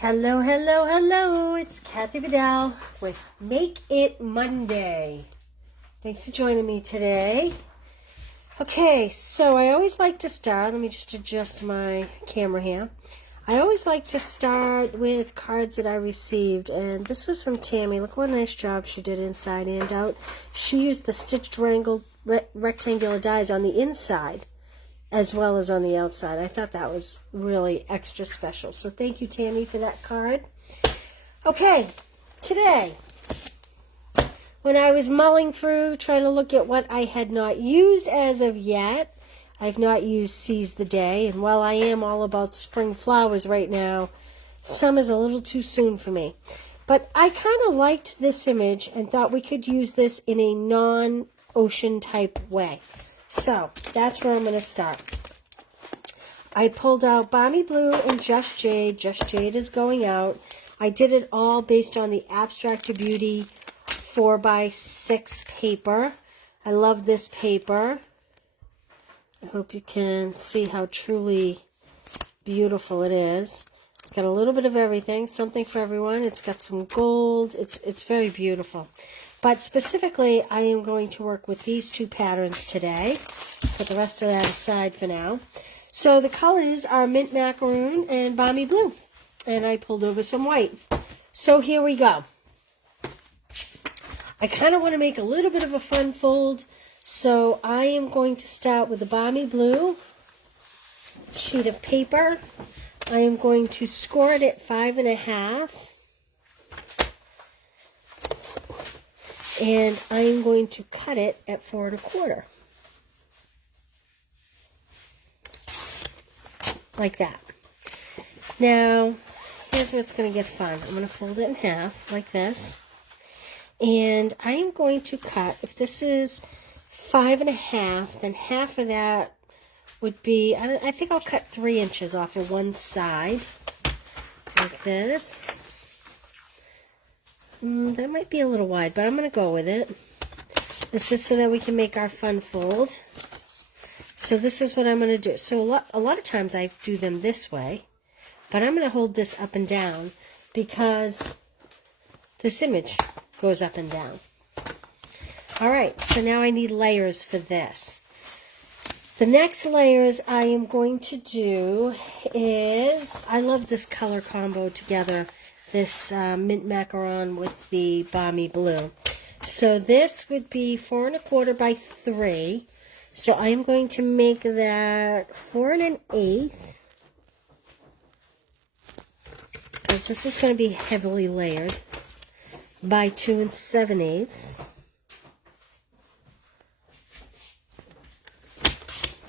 Hello, hello, hello. It's Kathy Vidal with Make It Monday. Thanks for joining me today. Okay, so I always like to start. Let me just adjust my camera here. I always like to start with cards that I received, and this was from Tammy. Look what a nice job she did inside and out. She used the stitched rectangular dies on the inside as well as on the outside. I thought that was really extra special. So thank you, Tammy, for that card. Okay, today, when I was mulling through, trying to look at what I had not used as of yet, I've not used Seize the Day. And while I am all about spring flowers right now, summer's a little too soon for me. But I kind of liked this image and thought we could use this in a non-ocean type way. So, that's where I'm going to start. I pulled out Balmy Blue and Just Jade. Just Jade is going out. I did it all based on the Abstract to Beauty 4x6 paper. I love this paper. I hope you can see how truly beautiful it is. It's got a little bit of everything, something for everyone. It's got some gold. It's very beautiful. But specifically, I am going to work with these two patterns today. Put the rest of that aside for now. So the colors are Mint Macaroon and Balmy Blue. And I pulled over some white. So here we go. I kind of want to make a little bit of a fun fold. So I am going to start with the Balmy Blue sheet of paper. I am going to score it at 5.5. And I am going to cut it at 4 1/4. Like that. Now, here's where it's going to get fun. I'm going to fold it in half, like this. And I am going to cut, if this is 5.5, then half of that would be, I think I'll cut 3 inches off of one side. Like this. That might be a little wide, but I'm going to go with it. This is so that we can make our fun fold. So this is what I'm going to do. So a lot of times I do them this way, but I'm going to hold this up and down because this image goes up and down. All right, so now I need layers for this. The next layers I am going to do is, I love this color combo together. This Mint Macaron with the Balmy Blue. So this would be 4 1/4 by 3. So I'm going to make that 4 1/8. Because this is going to be heavily layered. By 2 7/8.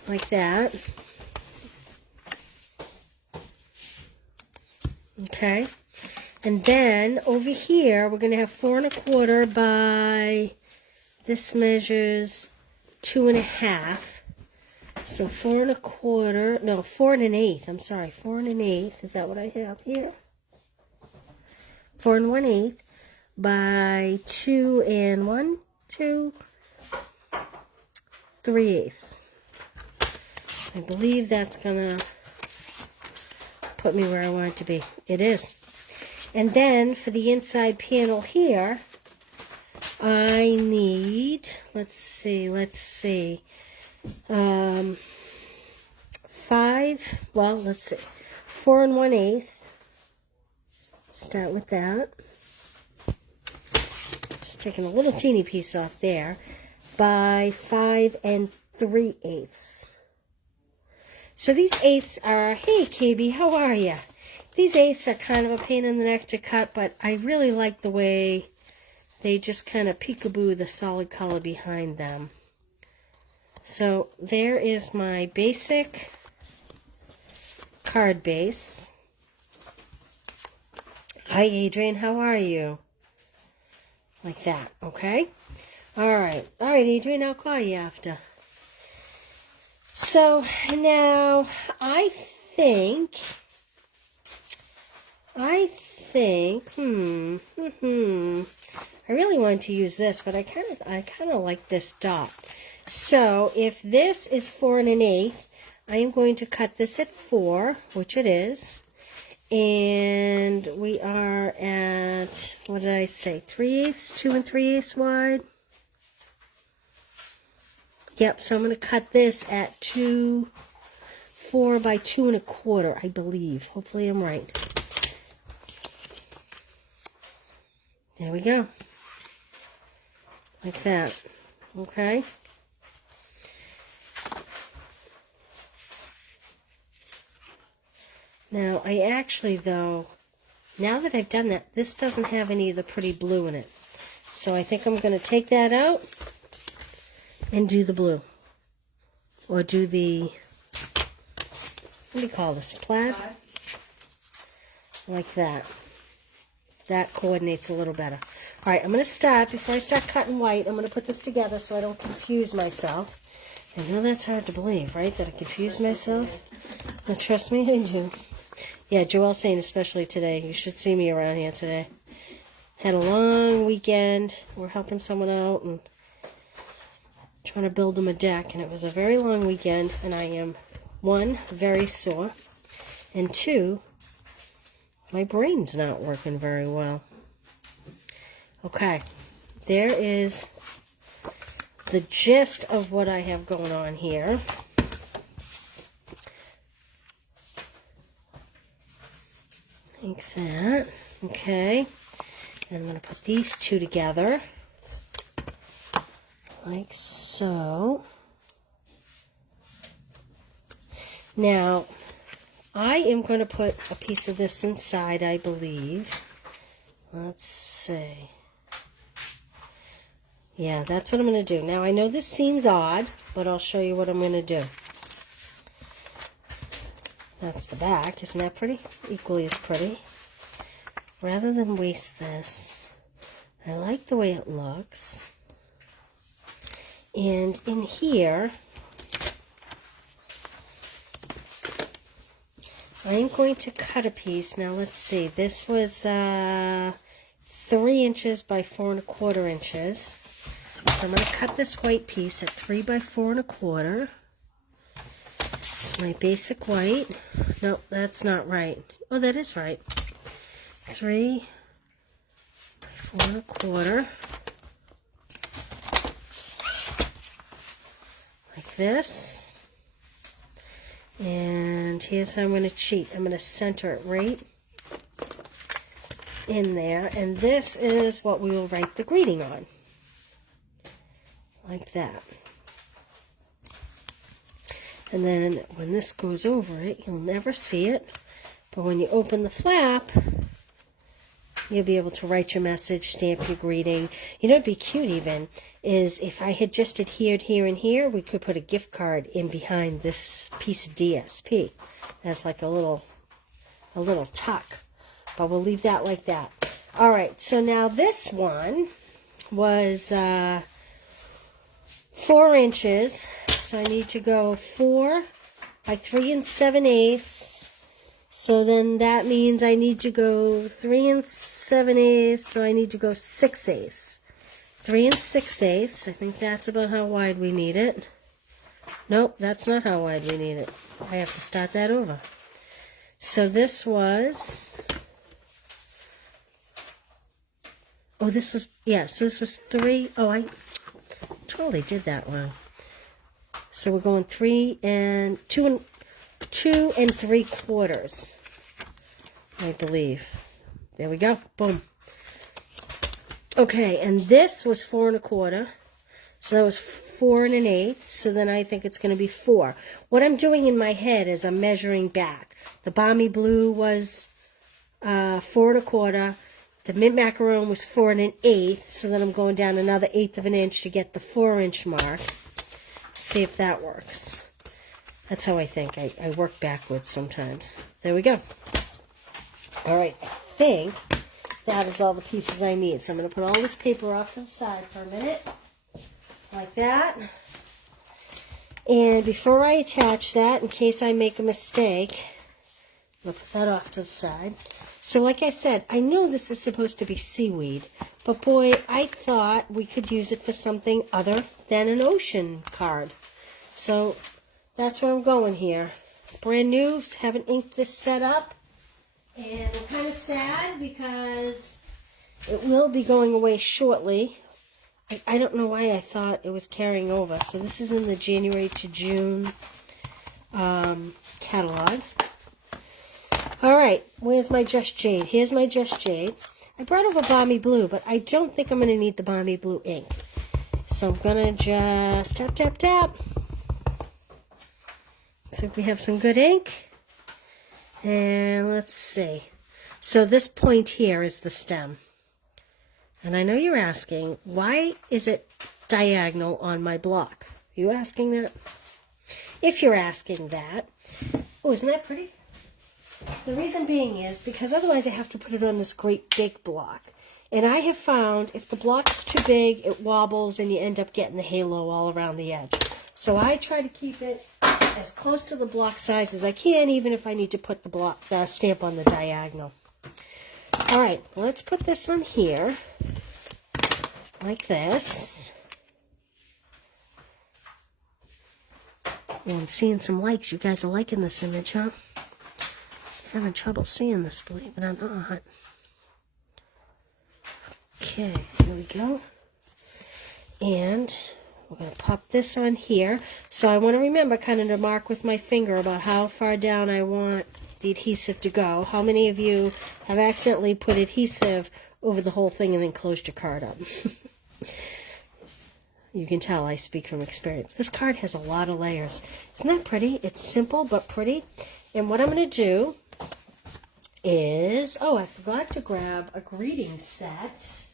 Like that. Okay. And then over here, we're going to have 4 1/4 by, this measures 2 1/2. So 4 1/4, no, 4 1/8. I'm sorry, 4 1/8. Is that what I have here? 4 1/8 by 2 3/8. I believe that's going to put me where I want it to be. It is. And then for the inside panel here, I need, let's see, 4 1/8. Start with that. Just taking a little teeny piece off there. By 5 3/8. So these 8ths are, hey KB, how are you? These 8ths are kind of a pain in the neck to cut, but I really like the way they just kind of peekaboo the solid color behind them. So there is my basic card base. Hi Adrian, how are you? Like that, okay? Alright, Adrian, I'll call you after. So now I think, I really want to use this, but I kind of like this dot. So if this is 4 1/8, I am going to cut this at 4, which it is, and and we are at, what did I say, 3/8, 2 3/8 wide. Yep, so I'm going to cut this at 4 by 2 1/4, I believe. Hopefully I'm right. There we go. Like that. Okay. Now, I actually, though, now that I've done that, this doesn't have any of the pretty blue in it. So I think I'm going to take that out and do the blue. Or do the, what do you call this, plaid? Like that. That coordinates a little better. All right, I'm going to start, before I start cutting white, I'm going to put this together so I don't confuse myself. I know that's hard to believe, right, that I confuse myself? Well, trust me, I do. Yeah, Joelle's saying especially today. You should see me around here today. Had a long weekend. We're helping someone out and trying to build them a deck. And it was a very long weekend. And I am, 1, very sore. And 2, my brain's not working very well. Okay. There is the gist of what I have going on here. Like that. Okay. And I'm going to put these two together. Like so. Now, I am going to put a piece of this inside, I believe. Let's see. Yeah, that's what I'm going to do. Now, I know this seems odd, but I'll show you what I'm going to do. That's the back. Isn't that pretty? Equally as pretty. Rather than waste this, I like the way it looks. And in here, I'm going to cut a piece. Now, let's see. This was 3 inches by 4 1/4 inches. So I'm going to cut this white piece at 3 by 4 1/4. It's my basic white. No, that's not right. Oh, that is right. 3 by 4 1/4. Like this. And here's how I'm going to cheat. I'm going to center it right in there. And this is what we will write the greeting on. Like that. And then when this goes over it, you'll never see it. But when you open the flap, you'll be able to write your message, stamp your greeting. You know, it'd be cute even, is if I had just adhered here and here, we could put a gift card in behind this piece of DSP as like a little tuck. But we'll leave that like that. All right, so now this one was 4 inches. So I need to go 4 by 3 7/8. So then that means I need to go 3 7/8. So I need to go 6/8. 3 6/8. I think that's about how wide we need it. Nope, that's not how wide we need it. I have to start that over. So this was... Oh, this was... Yeah, so this was 3... Oh, I totally did that wrong. So we're going 2 3/4, I believe. There we go. Boom. Okay, and this was 4 1/4. So that was 4 1/8. So then I think it's going to be 4. What I'm doing in my head is I'm measuring back. The Balmy Blue was 4 1/4. The Mint Macaron was 4 1/8. So then I'm going down another 1/8 of an inch to get the 4-inch mark. See if that works. That's how I think. I work backwards sometimes. There we go. All right. I think that is all the pieces I need. So I'm going to put all this paper off to the side for a minute. Like that. And before I attach that, in case I make a mistake, I'll put that off to the side. So like I said, I know this is supposed to be seaweed, but boy, I thought we could use it for something other than an ocean card. So that's where I'm going here. Brand new, haven't inked this set up. And I'm kind of sad bad because it will be going away shortly. I don't know why I thought it was carrying over. So this is in the January to June catalog. All right, where's my Just Jade? Here's my Just Jade. I brought over Balmy Blue, but I don't think I'm going to need the Balmy Blue ink. So I'm going to just tap, tap, tap. Looks like we have some good ink. And let's see. So this point here is the stem. And I know you're asking, why is it diagonal on my block? Are you asking that? If you're asking that. Oh, isn't that pretty? The reason being is because otherwise I have to put it on this great big block. And I have found if the block's too big, it wobbles and you end up getting the halo all around the edge. So I try to keep it as close to the block size as I can, even if I need to put the stamp on the diagonal. All right, let's put this on here, like this. Oh, I'm seeing some likes. You guys are liking this image, huh? Having trouble seeing this, believe it or not. Okay, here we go. And we're going to pop this on here. So I want to remember kind of to mark with my finger about how far down I want the adhesive to go. How many of you have accidentally put adhesive over the whole thing and then closed your card up? You can tell I speak from experience. This card has a lot of layers. Isn't that pretty? It's simple but pretty. And what I'm going to do is, oh, I forgot to grab a greeting set.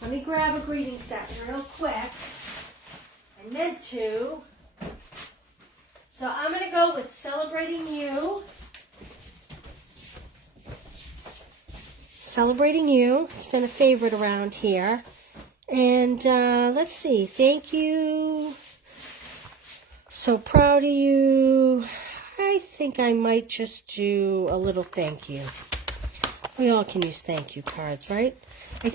Let me grab a greeting set real quick. I meant to. So I'm going to go with Celebrating You. Celebrating You. It's been a favorite around here. And let's see. Thank you. So proud of you. I think I might just do a little thank you. We all can use thank you cards, right?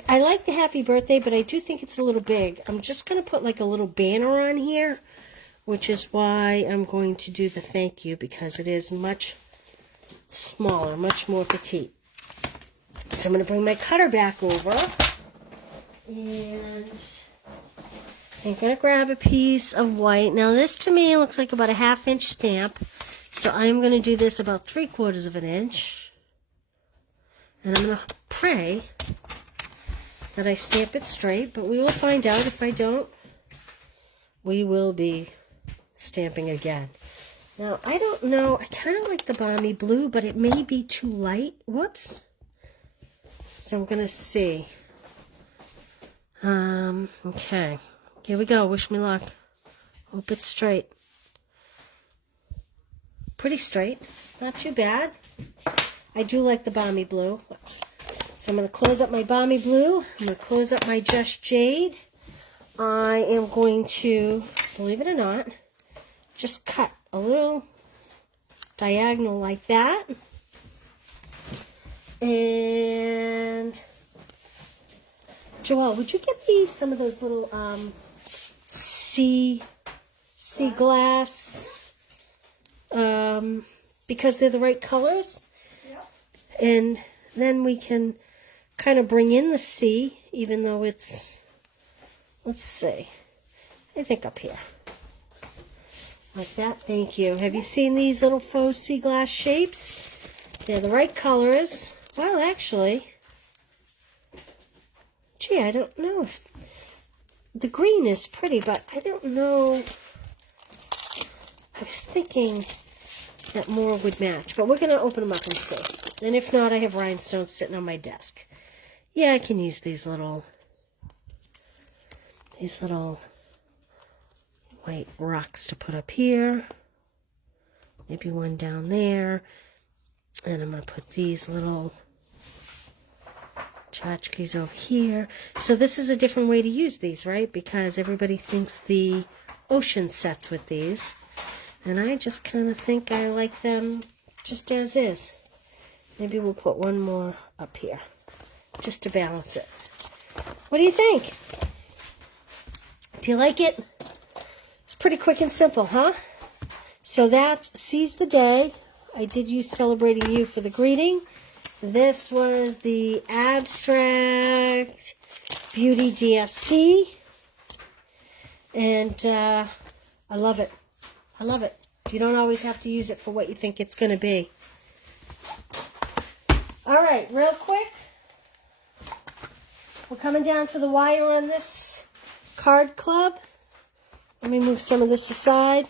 I like the happy birthday, but I do think it's a little big. I'm just going to put like a little banner on here, which is why I'm going to do the thank you, because it is much smaller, much more petite. So I'm going to bring my cutter back over, and I'm going to grab a piece of white. Now this to me looks like about a 1/2 inch stamp. So I'm going to do this about 3/4 of an inch. And I'm going to pray that I stamp it straight, but we will find out. If I don't, we will be stamping again. Now, I don't know. I kind of like the Balmy Blue, but it may be too light. Whoops. So I'm going to see. Okay. Here we go. Wish me luck. Hope it's straight. Pretty straight. Not too bad. I do like the Balmy Blue. So I'm going to close up my Balmy Blue. I'm going to close up my Just Jade. I am going to, believe it or not, just cut a little diagonal like that. And Joelle, would you get me some of those little sea glass? Because they're the right colors. Yep. And then we can kind of bring in the sea, even though it's, let's see, I think up here. Like that, thank you. Have you seen these little faux sea glass shapes? They're the right colors. Well, actually, gee, I don't know if, the green is pretty, but I don't know. I was thinking that more would match, but we're going to open them up and see. And if not, I have rhinestones sitting on my desk. Yeah, I can use these little white rocks to put up here. Maybe one down there. And I'm going to put these little tchotchkes over here. So this is a different way to use these, right? Because everybody thinks the ocean sets with these. And I just kind of think I like them just as is. Maybe we'll put one more up here, just to balance it. What do you think? Do you like it? It's pretty quick and simple, huh? So that's Seize the Day. I did use Celebrating You for the greeting. This was the Abstract Beauty DSP. And I love it. I love it. You don't always have to use it for what you think it's going to be. All right, real quick. We're coming down to the wire on this card club. Let me move some of this aside.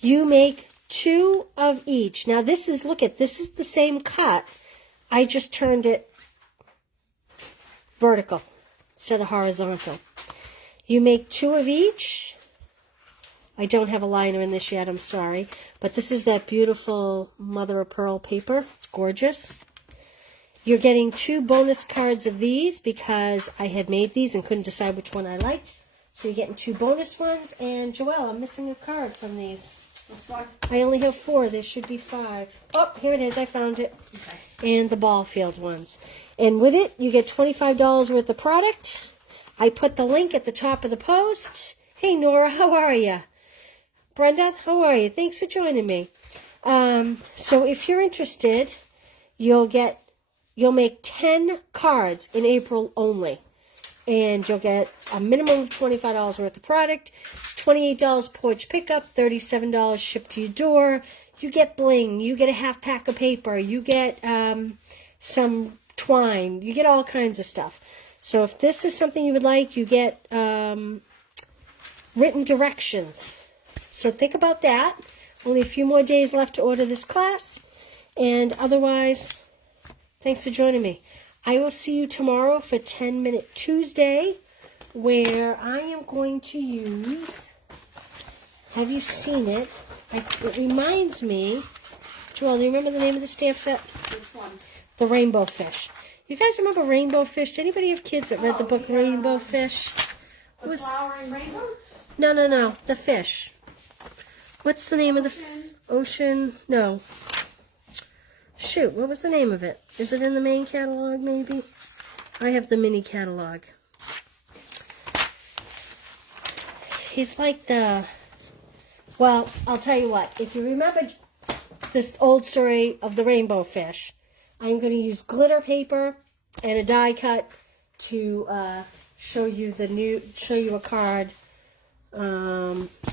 You make 2 of each. Now this is, look at, this is the same cut. I just turned it vertical instead of horizontal. You make 2 of each. I don't have a liner in this yet, I'm sorry. But this is that beautiful mother of pearl paper. It's gorgeous. You're getting 2 bonus cards of these because I had made these and couldn't decide which one I liked. So you're getting 2 bonus ones. And Joelle, I'm missing a card from these. Which one? I only have 4. There should be 5. Oh, here it is. I found it. Okay. And the ball field ones. And with it, you get $25 worth of product. I put the link at the top of the post. Hey, Nora, how are you? Brenda, how are you? Thanks for joining me. So if you're interested, you'll make 10 cards in April only. And you'll get a minimum of $25 worth of product. It's $28 porch pickup, $37 shipped to your door. You get bling. You get a half pack of paper. You get some twine. You get all kinds of stuff. So if this is something you would like, you get written directions. So think about that. Only a few more days left to order this class. And otherwise, thanks for joining me. I will see you tomorrow for 10-Minute Tuesday, where I am going to use, have you seen it? It reminds me, Joelle, do you remember the name of the stamp set? Which one? The Rainbow Fish. You guys remember Rainbow Fish? Did anybody have kids that read the book Rainbow Fish? The Flowering Rainbows? No. The fish. What's the name of the ocean? No. Shoot, what was the name of it? Is it in the main catalog, maybe? I have the mini catalog. He's like the... Well, I'll tell you what. If you remember this old story of the rainbow fish, I'm going to use glitter paper and a die cut to show you a card.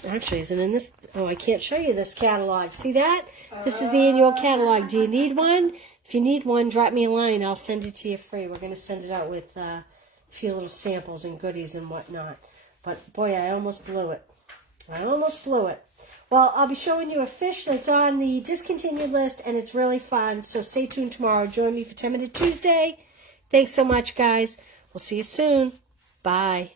Actually, is it in this? Oh, I can't show you this catalog. See that? This is the annual catalog. Do you need one? If you need one, drop me a line. I'll send it to you free. We're going to send it out with a few little samples and goodies and whatnot. But, boy, I almost blew it. Well, I'll be showing you a fish that's on the discontinued list, and it's really fun. So stay tuned tomorrow. Join me for 10-Minute Tuesday. Thanks so much, guys. We'll see you soon. Bye.